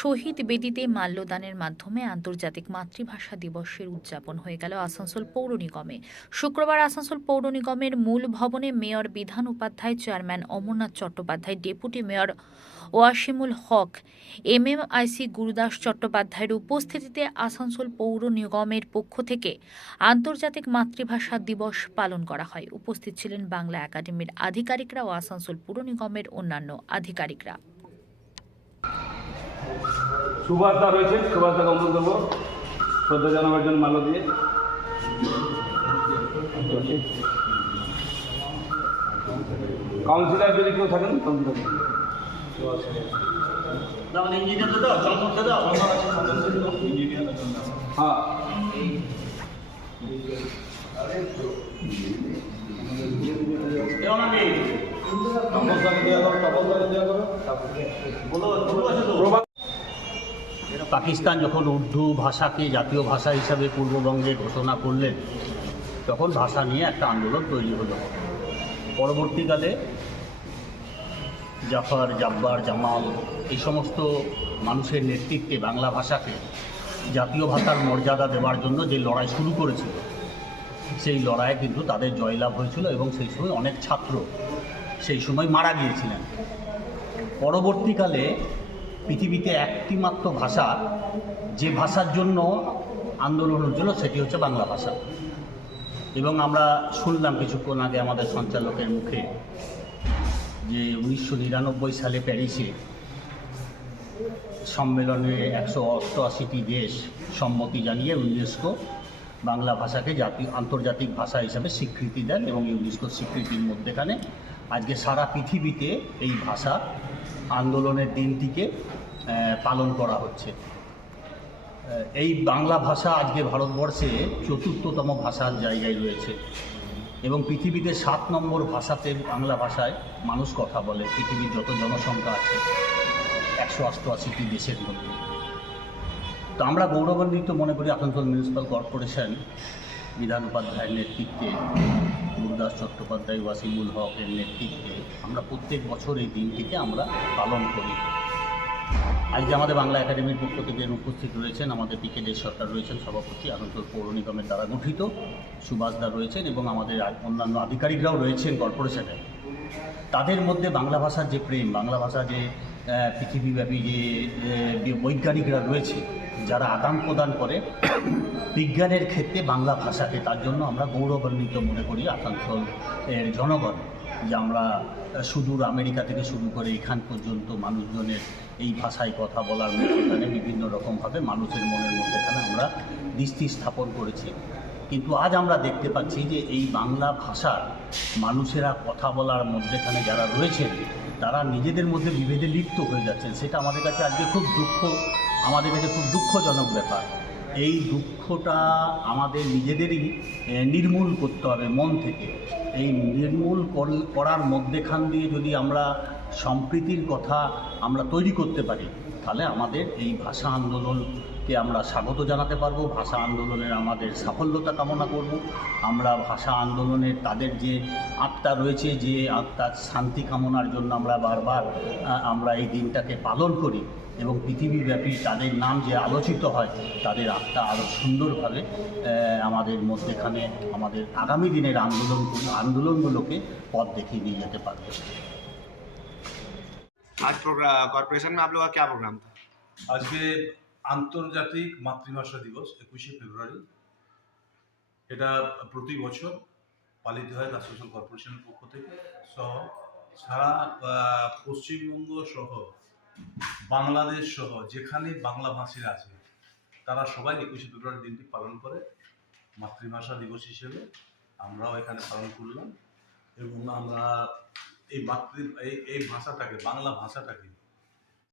শহীদ বেদিতে মাল্যদানের মাধ্যমে আন্তর্জাতিক মাতৃভাষা দিবসের উদযাপন হয়ে গেল আসানসোল পৌর নিগমে। শুক্রবার আসানসোল পৌর নিগমের মূল ভবনে mayor Bidhan Upadhyay, chairman Amarnath Chattopadhyay, deputy mayor Wasimul Haque, MMIC Gurudas চট্টোপাধ্যায়ের উপস্থিতিতে আসানসোল পৌর নিগমের পক্ষ থেকে আন্তর্জাতিক মাতৃভাষা দিবস পালন করা হয়। উপস্থিত ছিলেন বাংলা একাডেমির আধিকারিকরা ও আসানসোল পুর নিগমের অন্যান্য আধিকারিকরা। সুভাষদা রয়েছে সুভাষদা কম্পন করব শ্রদ্ধা জানাবার জন্য মাল্য দিয়ে। কাউন্সিলর যদি কেউ থাকেন কাউন্সিলর হ্যাঁ। বলো পাকিস্তান যখন উর্দু ভাষাকে জাতীয় ভাষা হিসাবে পূর্ববঙ্গে ঘোষণা করলেন, তখন ভাষা নিয়ে একটা আন্দোলন তৈরি হলো। পরবর্তীকালে জাফর, জাব্বার, জামাল এই সমস্ত মানুষের নেতৃত্বে বাংলা ভাষাকে জাতীয় ভাষার মর্যাদা দেওয়ার জন্য যে লড়াই শুরু করেছিল, সেই লড়াইয়ে কিন্তু তাদের জয়লাভ হয়েছিল এবং সেই সময় অনেক ছাত্র সেই সময় মারা গিয়েছিলেন। পরবর্তীকালে পৃথিবীতে একটি মাত্র ভাষা, যে ভাষার জন্য আন্দোলন হচ্ছিল সেটি হচ্ছে বাংলা ভাষা। এবং আমরা শুনলাম কিছুক্ষণ আগে আমাদের সঞ্চালকের মুখে যে উনিশশো নিরানব্বই সালে প্যারিসে সম্মেলনে একশো অষ্টআশিটি দেশ সম্মতি জানিয়ে ইউনেস্কো বাংলা ভাষাকে জাতীয় আন্তর্জাতিক ভাষা হিসাবে স্বীকৃতি দেন এবং ইউনেস্কোর স্বীকৃতির মধ্যেখানে আজকে সারা পৃথিবীতে এই ভাষা আন্দোলনের দিনটিকে পালন করা হচ্ছে। এই বাংলা ভাষা আজকে ভারতবর্ষে চতুর্থতম ভাষার জায়গায় রয়েছে এবং পৃথিবীতে সাত নম্বর ভাষাতে বাংলা ভাষায় মানুষ কথা বলে, পৃথিবীর যত জনসংখ্যা আছে, একশো অষ্টআশিটি দেশের মধ্যে। তো আমরা গৌরবান্বিত মনে করি আসানসোল মিউনিসিপ্যাল কর্পোরেশন বিধান উপাধ্যায়ের নেতৃত্বে গুরুদাস চট্টোপাধ্যায়, ওয়াসিমুল হকের নেতৃত্বে আমরা প্রত্যেক বছর এই দিনটিকে আমরা পালন করি। আজকে আমাদের বাংলা একাডেমির পক্ষ থেকে উপস্থিত রয়েছেন আমাদের পিকে সরকার রয়েছেন সভাপতি আনন্দপুর পৌর নিগমের দ্বারা গঠিত সুভাষদা রয়েছেন এবং আমাদের অন্যান্য আধিকারিকরাও রয়েছেন কর্পোরেশনে। তাদের মধ্যে বাংলা ভাষার যে প্রেম, বাংলা ভাষা যে পৃথিবীব্যাপী যে বৈজ্ঞানিকরা রয়েছে, যারা আদান প্রদান করে, বিজ্ঞানের ক্ষেত্রে বাংলা ভাষাকে, তার জন্য আমরা গৌরবান্বিত মনে করি আসানসোল এর জনগণ, যে আমরা সুদূর আমেরিকা থেকে শুরু করে এখান পর্যন্ত মানুষজনের এই ভাষায় কথা বলার মধ্যেখানে বিভিন্ন রকমভাবে মানুষের মনের মধ্যেখানে আমরা দৃষ্টি স্থাপন করেছি। কিন্তু আজ আমরা দেখতে পাচ্ছি যে এই বাংলা ভাষার মানুষেরা কথা বলার মধ্যেখানে যারা রয়েছেন, তারা নিজেদের মধ্যে বিভেদে লিপ্ত হয়ে যাচ্ছেন। সেটা আমাদের কাছে আজকে খুব দুঃখ, আমাদের কাছে খুব দুঃখজনক ব্যাপার। এই দুঃখটা আমাদের নিজেদেরই নির্মূল করতে হবে মন থেকে। এই নির্মূল কর- করার মধ্যেখান দিয়ে যদি আমরা সম্প্রীতির কথা আমরা তৈরি করতে পারি, তাহলে আমাদের এই ভাষা আন্দোলনকে আমরা স্বাগত জানাতে পারব, ভাষা আন্দোলনের আমাদের সাফল্যতা কামনা করব। আমরা ভাষা আন্দোলনের তাদের যে আত্মা রয়েছে, যে আত্মার শান্তি কামনার জন্য আমরা বারবার আমরা এই দিনটাকে পালন করি এবং পৃথিবীব্যাপী তাদের নাম যে আলোচিত হয়, তাদের আত্মা আরও সুন্দরভাবে আমাদের মধ্যেখানে আমাদের আগামী দিনের আন্দোলন আন্দোলনগুলোকে পথ দেখিয়ে নিয়ে যেতে পারবে। आज प्रोग्राम कॉर्पोरेशन में आप लोग का क्या प्रोग्राम था আজকে আন্তর্জাতিক মাতৃভাষা দিবস একুশে ফেব্রুয়ারি এটা প্রতি বছর পালিত হয় আসানসোল কর্পোরেশনের পক্ষ থেকে সহ সারা আহ, পশ্চিমবঙ্গ সহ বাংলাদেশ সহ যেখানে বাংলা ভাষীরা আছে তারা সবাই একুশে ফেব্রুয়ারি দিনটি পালন করে মাতৃভাষা দিবস হিসেবে আমরাও এখানে পালন করলাম এবং আমরা এই মাতৃ এই এই ভাষাটাকে বাংলা ভাষাটাকে